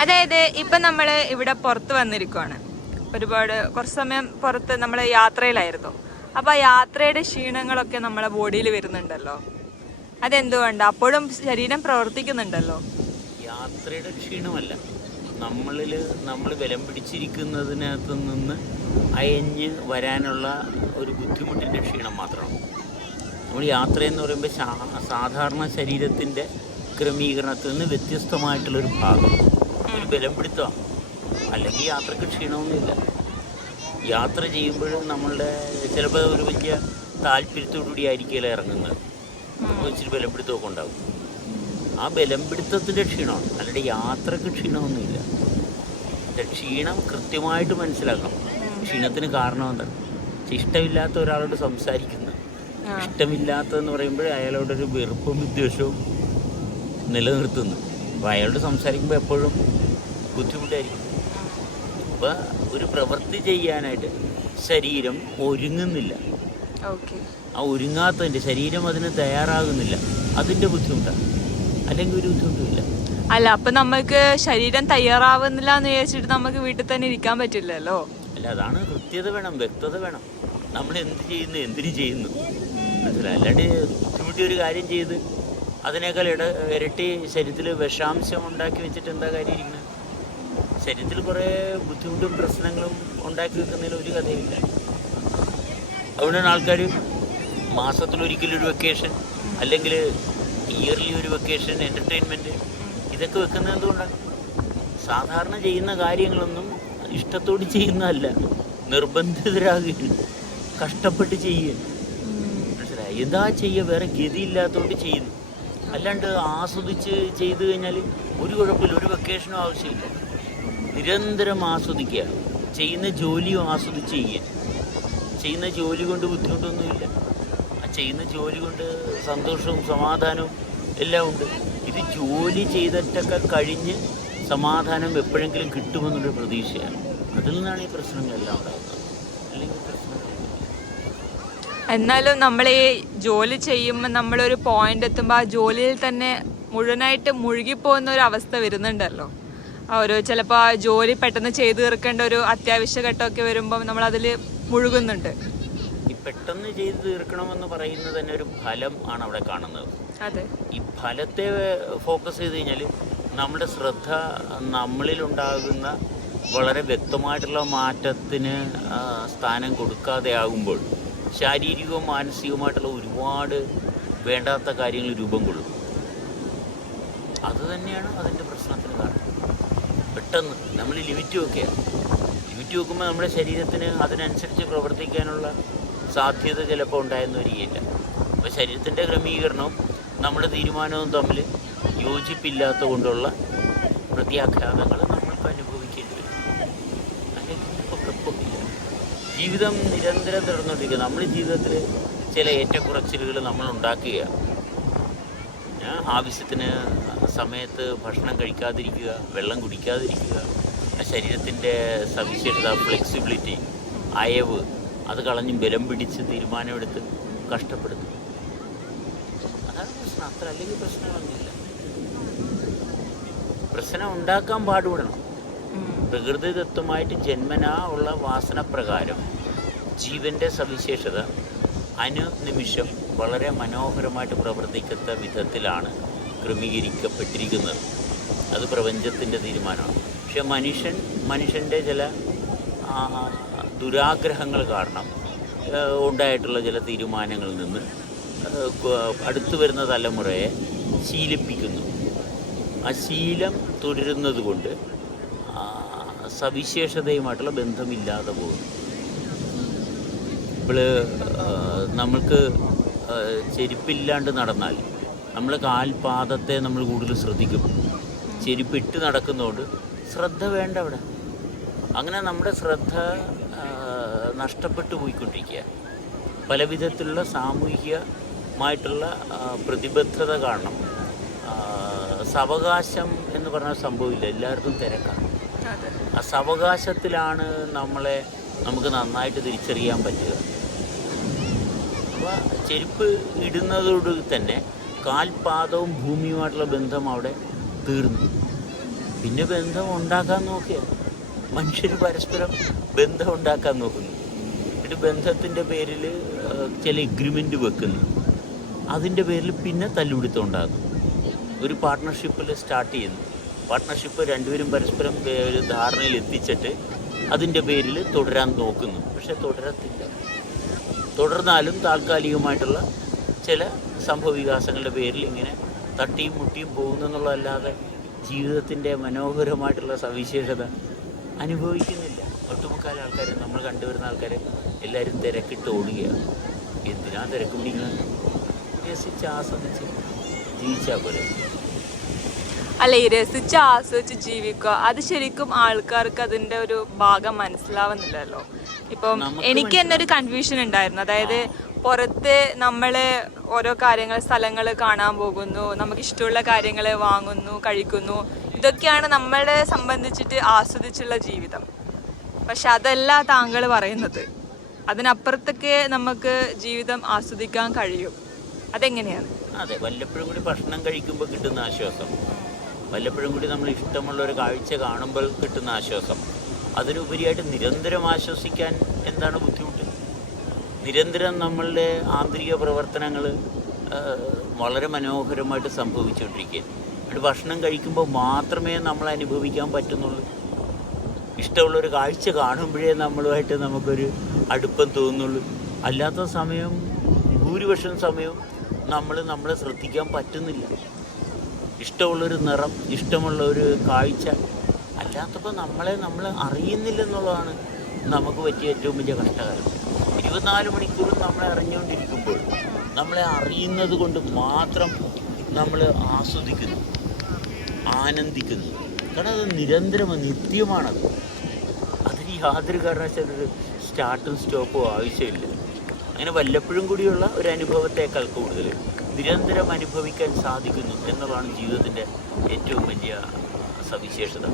അതായത് ഇപ്പൊ നമ്മൾ ഇവിടെ പുറത്ത് വന്നിരിക്കുവാണ്. ഒരുപാട് കുറച്ച് സമയം പുറത്ത് നമ്മൾ യാത്രയിലായിരുന്നു. അപ്പൊ ആ യാത്രയുടെ ക്ഷീണങ്ങളൊക്കെ നമ്മളെ ബോഡിയിൽ വരുന്നുണ്ടല്ലോ. അതെന്തുകൊണ്ട്? അപ്പോഴും ശരീരം പ്രവർത്തിക്കുന്നുണ്ടല്ലോ. യാത്രയുടെ ക്ഷീണമല്ല. നമ്മളിൽ നമ്മൾ വിലം പിടിച്ചിരിക്കുന്നതിനകത്ത് നിന്ന് അയഞ്ഞ് വരാനുള്ള ഒരു ബുദ്ധിമുട്ടിന്റെ ക്ഷീണം മാത്രമാണ്. നമ്മൾ യാത്ര എന്ന് പറയുമ്പോൾ സാധാരണ ശരീരത്തിന്റെ ക്രമീകരണത്തിൽ നിന്ന് വ്യത്യസ്തമായിട്ടുള്ളൊരു ഭാഗം. ഒരു ബലം പിടുത്തമാണ് അല്ലെങ്കിൽ യാത്രയ്ക്ക് ക്ഷീണമൊന്നുമില്ല. യാത്ര ചെയ്യുമ്പോഴും നമ്മളുടെ ചിലപ്പോൾ ഒരു വലിയ താല്പര്യത്തോടുകൂടി ആയിരിക്കില്ല ഇറങ്ങുന്നത്. ഇച്ചിരി ബലം പിടുത്തമൊക്കെ ഉണ്ടാകും ആ ബലം പിടുത്തത്തിന്റെ ക്ഷീണമാണ്. അല്ലാണ്ട് യാത്രയ്ക്ക് ക്ഷീണമൊന്നുമില്ല. ക്ഷീണം കൃത്യമായിട്ട് മനസ്സിലാക്കണം. ക്ഷീണത്തിന് കാരണം എന്താണ്? ഇഷ്ടമില്ലാത്ത ഒരാളോട് സംസാരിക്കുന്നത്. ഇഷ്ടമില്ലാത്തതെന്ന് പറയുമ്പോൾ അയാളോടൊരു വെറുപ്പും വിദ്വേഷവും നിലനിർത്തുന്നു. അപ്പോൾ അയാളോട് സംസാരിക്കുമ്പോൾ എപ്പോഴും ബുദ്ധിമുട്ടായിരിക്കും. അപ്പോൾ ഒരു പ്രവൃത്തി ചെയ്യാനായിട്ട് ശരീരം ഒരുങ്ങുന്നില്ല. ആ ഒരുങ്ങാത്തതിന്റെ ശരീരം അതിന് തയ്യാറാകുന്നില്ല. അതിന്റെ ബുദ്ധിമുട്ടാണ്. അല്ലെങ്കിൽ ഒരു ബുദ്ധിമുട്ടുമില്ല. അല്ല അപ്പൊ നമുക്ക് ശരീരം തയ്യാറാവുന്നില്ല എന്ന് വിചാരിച്ചിട്ട് നമുക്ക് വീട്ടിൽ തന്നെ ഇരിക്കാൻ പറ്റില്ലല്ലോ? അല്ല അതാണ് കൃത്യത വേണം വ്യക്തത വേണം. നമ്മൾ എന്ത് ചെയ്യുന്നു എന്തിനു ചെയ്യുന്നു? മനസ്സിലായി. അല്ലാണ്ട് ബുദ്ധിമുട്ടി ഒരു കാര്യം ചെയ്ത് അതിനേക്കാൾ ഇട ഇരട്ടി ശരീരത്തിൽ വിഷാംശം ഉണ്ടാക്കി വെച്ചിട്ട് എന്താ കാര്യം ഇരിക്കുന്നത്? ശരീരത്തിൽ കുറേ ബുദ്ധിമുട്ടും പ്രശ്നങ്ങളും ഉണ്ടാക്കി വെക്കുന്നതിൽ ഒരു കഥയില്ല അതുകൊണ്ടാണ് ആൾക്കാർ മാസത്തിലൊരിക്കലൊരു വെക്കേഷൻ അല്ലെങ്കിൽ ഇയർലി ഒരു വെക്കേഷൻ എന്റർടൈൻമെന്റ് ഇതൊക്കെ വെക്കുന്നത് എന്തുകൊണ്ടാണ്? സാധാരണ ചെയ്യുന്ന കാര്യങ്ങളൊന്നും ഇഷ്ടത്തോട് ചെയ്യുന്നതല്ല. നിർബന്ധിതരാകുകയാണ്. കഷ്ടപ്പെട്ട് ചെയ്യുക മനസ്സിലായി? എന്താ ചെയ്യുക വേറെ ഗതിയില്ലാത്തതുകൊണ്ട് ചെയ്യുന്നു. അല്ലാണ്ട് ആസ്വദിച്ച് ചെയ്തു കഴിഞ്ഞാൽ ഒരു കുഴപ്പമില്ല ഒരു വെക്കേഷനും ആവശ്യമില്ല. നിരന്തരം ആസ്വദിക്കുക. ചെയ്യുന്ന ജോലിയും ആസ്വദിച്ച് ചെയ്യുക. ചെയ്യുന്ന ജോലി കൊണ്ട് ബുദ്ധിമുട്ടൊന്നുമില്ല. ആ ചെയ്യുന്ന ജോലി കൊണ്ട് സന്തോഷവും സമാധാനവും എല്ലാം ഉണ്ട്. ഇത് ജോലി ചെയ്തിട്ടൊക്കെ കഴിഞ്ഞ് സമാധാനം എപ്പോഴെങ്കിലും കിട്ടുമെന്നൊരു പ്രതീക്ഷയാണ്. അതിൽ നിന്നാണ് ഈ പ്രശ്നങ്ങളെല്ലാം ഉണ്ടാകുന്നത്. അല്ലെങ്കിൽ പ്രശ്നങ്ങളൊന്നുമില്ല. എന്നാലും നമ്മൾ ഈ ജോലി ചെയ്യുമ്പോൾ നമ്മളൊരു പോയിന്റ് എത്തുമ്പോൾ ആ ജോലിയിൽ തന്നെ മുഴുവനായിട്ട് മുഴുകിപ്പോകുന്ന ഒരു അവസ്ഥ വരുന്നുണ്ടല്ലോ. ആ ഒരു ചിലപ്പോൾ ആ ജോലി പെട്ടെന്ന് ചെയ്തു തീർക്കേണ്ട ഒരു അത്യാവശ്യ ഘട്ടമൊക്കെ വരുമ്പോൾ നമ്മൾ അതിൽ മുഴുകുന്നുണ്ട്. ഈ പെട്ടെന്ന് ചെയ്ത് തീർക്കണമെന്ന് പറയുന്നത് തന്നെ ഒരു ഫലം ആണ് അവിടെ കാണുന്നത്. അതെ. ഈ ഫലത്തെ ഫോക്കസ് ചെയ്ത് കഴിഞ്ഞാൽ നമ്മുടെ ശ്രദ്ധ നമ്മളിലുണ്ടാകുന്ന വളരെ വ്യക്തമായിട്ടുള്ള മാറ്റത്തിന് സ്ഥാനം കൊടുക്കാതെ ആകുമ്പോൾ ശാരീരികവും മാനസികവുമായിട്ടുള്ള ഒരുപാട് വേണ്ടാത്ത കാര്യങ്ങൾ രൂപം കൊള്ളും അത് തന്നെയാണ് അതിന്റെ പ്രശ്നത്തിന് കാരണം. പെട്ടെന്ന് നമ്മൾ ലിമിറ്റ് വെക്കുകയാണ് ലിമിറ്റ് വെക്കുമ്പോൾ നമ്മുടെ ശരീരത്തിന് അതിനനുസരിച്ച് പ്രവർത്തിക്കാനുള്ള സാധ്യത ചിലപ്പോൾ ഉണ്ടായെന്ന് വരികയില്ല. അപ്പോൾ ശരീരത്തിന്റെ ക്രമീകരണവും നമ്മുടെ തീരുമാനവും തമ്മിൽ യോജിപ്പില്ലാത്ത കൊണ്ടുള്ള പ്രത്യാഘാതങ്ങൾ നമ്മൾക്ക് അനുഭവിക്കേണ്ടി വരും അല്ലെങ്കിൽ ഇപ്പോൾ കുഴപ്പമില്ല ജീവിതം നിരന്തരം തുടർന്നുകൊണ്ടിരിക്കുക നമ്മൾ ജീവിതത്തിൽ ചില ഏറ്റക്കുറച്ചിലുകൾ നമ്മൾ ഉണ്ടാക്കുകയാണ് ഏ, ആവശ്യത്തിന് സമയത്ത് ഭക്ഷണം കഴിക്കാതിരിക്കുക വെള്ളം കുടിക്കാതിരിക്കുക ശരീരത്തിന്റെ സവിശേഷത ഫ്ലെക്സിബിലിറ്റി അയവ് അത് കളഞ്ഞ് ബലം പിടിച്ച് തീരുമാനമെടുത്ത് കഷ്ടപ്പെടുന്നു. അതാണ് പ്രശ്നം. അത്ര അല്ലെങ്കിൽ പ്രശ്നങ്ങളൊന്നുമില്ല. പ്രശ്നം ഉണ്ടാക്കാൻ പാടുപെടണം. പ്രകൃതിദത്തമായിട്ട് ജന്മനാ ഉള്ള വാസനപ്രകാരം ജീവന്റെ സവിശേഷത അനുനിമിഷം വളരെ മനോഹരമായിട്ട് പ്രവർത്തിക്കുന്ന വിധത്തിലാണ് ക്രമീകരിക്കപ്പെട്ടിരിക്കുന്നത്. അത് പ്രപഞ്ചത്തിന്റെ തീരുമാനമാണ്. പക്ഷെ മനുഷ്യൻ മനുഷ്യന്റെ ചില ദുരാഗ്രഹങ്ങൾ കാരണം ഉണ്ടായിട്ടുള്ള ചില തീരുമാനങ്ങളിൽ നിന്ന് അടുത്തു വരുന്ന തലമുറയെ ശീലിപ്പിക്കുന്നു. ആ ശീലം തുടരുന്നത് കൊണ്ട് സവിശേഷതയുമായിട്ടുള്ള ബന്ധമില്ലാതെ പോകുന്നു. ഇപ്പോൾ നമ്മൾക്ക് ചെരുപ്പില്ലാണ്ട് നടന്നാൽ നമ്മൾ കാൽപാദത്തെ നമ്മൾ കൂടുതൽ ശ്രദ്ധിക്കും. ചെരുപ്പിട്ട് നടക്കുന്നതുകൊണ്ട് ശ്രദ്ധ വേണ്ട അവിടെ. അങ്ങനെ നമ്മുടെ ശ്രദ്ധ നഷ്ടപ്പെട്ടു പോയിക്കൊണ്ടിരിക്കുക. പല വിധത്തിലുള്ള സാമൂഹികമായിട്ടുള്ള പ്രതിബദ്ധത കാരണം സവകാശം എന്ന് പറഞ്ഞ സംഭവമില്ല. എല്ലാവർക്കും തിരക്കാണ്. ആ സവകാശത്തിലാണ് നമ്മളെ നമുക്ക് നന്നായിട്ട് തിരിച്ചറിയാൻ പറ്റുക. അപ്പോൾ ചെരുപ്പ് ഇടുന്നതോട് തന്നെ കാൽപാദവും ഭൂമിയുമായിട്ടുള്ള ബന്ധം അവിടെ തീർന്നു. പിന്നെ ബന്ധം ഉണ്ടാക്കാൻ നോക്കിയാൽ മനുഷ്യർ പരസ്പരം ബന്ധം ഉണ്ടാക്കാൻ നോക്കുന്നു. എന്നിട്ട് ബന്ധത്തിന്റെ പേരിൽ ചില എഗ്രിമെന്റ് വെക്കുന്നു. അതിന്റെ പേരിൽ പിന്നെ തല്ലുപിടുത്തം ഉണ്ടാകുന്നു ഒരു പാർട്ട്ണർഷിപ്പിൽ സ്റ്റാർട്ട് ചെയ്യുന്നു. പാർട്ട്ണർഷിപ്പ് രണ്ടുപേരും പരസ്പരം ഒരു ധാരണയിൽ എത്തിച്ചിട്ട് അതിന്റെ പേരിൽ തുടരാൻ നോക്കുന്നു. പക്ഷെ തുടരത്തില്ല. തുടർന്നാലും താൽക്കാലികമായിട്ടുള്ള ചില സംഭവവികാസങ്ങളുടെ പേരിൽ ഇങ്ങനെ തട്ടിയും മുട്ടിയും പോകുന്നു എന്നുള്ളതല്ലാതെ ജീവിതത്തിന്റെ മനോഹരമായിട്ടുള്ള സവിശേഷത അനുഭവിക്കുന്നില്ല. ഒട്ടുമുക്കാൽ ആൾക്കാർ നമ്മൾ കണ്ടുവരുന്ന ആൾക്കാരെ എല്ലാവരും തിരക്കിട്ട് ഓടുകയാണ്. എന്തിനാ തിരക്ക് രസിച്ച് ആസ്വദിച്ച് ജീവിച്ചാൽ പോലെ അല്ല ഈ രസിച്ച് ആസ്വദിച്ച് ജീവിക്കുക അത് ശരിക്കും ആൾക്കാർക്ക് അതിന്റെ ഒരു ഭാഗം മനസ്സിലാവുന്നില്ലല്ലോ. ഇപ്പം എനിക്ക് തന്നെ ഒരു കൺഫ്യൂഷൻ ഉണ്ടായിരുന്നു. അതായത് പുറത്ത് നമ്മൾ ഓരോ കാര്യങ്ങൾ സ്ഥലങ്ങൾ കാണാൻ പോകുന്നു നമുക്ക് ഇഷ്ടമുള്ള കാര്യങ്ങൾ വാങ്ങുന്നു കഴിക്കുന്നു. ഇതൊക്കെയാണ് നമ്മളെ സംബന്ധിച്ചിട്ട് ആസ്വദിച്ചുള്ള ജീവിതം. പക്ഷെ അതല്ല താങ്കൾ പറയുന്നത്. അതിനപ്പുറത്തൊക്കെ നമുക്ക് ജീവിതം ആസ്വദിക്കാൻ കഴിയും. അതെങ്ങനെയാണ്? അതെ വല്ലപ്പോഴും കൂടി ഭക്ഷണം കഴിക്കുമ്പോൾ കിട്ടുന്ന ആശ്വാസം. വല്ലപ്പോഴും കൂടി നമ്മൾ ഇഷ്ടമുള്ള ഒരു കാഴ്ച കാണുമ്പോൾ കിട്ടുന്ന ആശ്വാസം. അതിനുപരിയായിട്ട് നിരന്തരം ആശ്വസിക്കാൻ എന്താണ് ബുദ്ധിമുട്ട്? നിരന്തരം നമ്മളുടെ ആന്തരിക പ്രവർത്തനങ്ങൾ വളരെ മനോഹരമായിട്ട് സംഭവിച്ചുകൊണ്ടിരിക്കുക എന്നിട്ട് ഭക്ഷണം കഴിക്കുമ്പോൾ മാത്രമേ നമ്മൾ അനുഭവിക്കാൻ പറ്റുന്നുള്ളൂ. ഇഷ്ടമുള്ളൊരു കാഴ്ച കാണുമ്പോഴേ നമ്മളുമായിട്ട് നമുക്കൊരു അടുപ്പം തോന്നുള്ളൂ അല്ലാത്ത സമയം ഭൂരിപക്ഷം സമയവും നമ്മൾ നമ്മളെ ശ്രദ്ധിക്കാൻ പറ്റുന്നില്ല. ഇഷ്ടമുള്ളൊരു നിറം ഇഷ്ടമുള്ള ഒരു കാഴ്ച. അല്ലാത്തപ്പോൾ നമ്മളെ നമ്മൾ അറിയുന്നില്ലെന്നുള്ളതാണ് നമുക്ക് പറ്റിയ ഏറ്റവും വലിയ കഷ്ടകാലം. ഇരുപത്തിനാല് മണിക്കൂറും നമ്മളെ അറിഞ്ഞുകൊണ്ടിരിക്കുമ്പോൾ നമ്മളെ അറിയുന്നത് കൊണ്ട് മാത്രം നമ്മൾ ആസ്വദിക്കുന്നു ആനന്ദിക്കുന്നു. കാരണം അത് നിരന്തരമാണ് നിത്യമാണത്. അതിന് യാതൊരു കാരണവശാലൊരു സ്റ്റാർട്ടും സ്റ്റോപ്പും ആവശ്യമില്ല. അങ്ങനെ വല്ലപ്പോഴും കൂടിയുള്ള ഒരു അനുഭവത്തേക്കാൾ കൂടുതൽ. നിരന്തരം അനുഭവിക്കാൻ സാധിക്കുന്നു എന്നതാണ് ജീവിതത്തിന്റെ ഏറ്റവും വലിയ സവിശേഷത.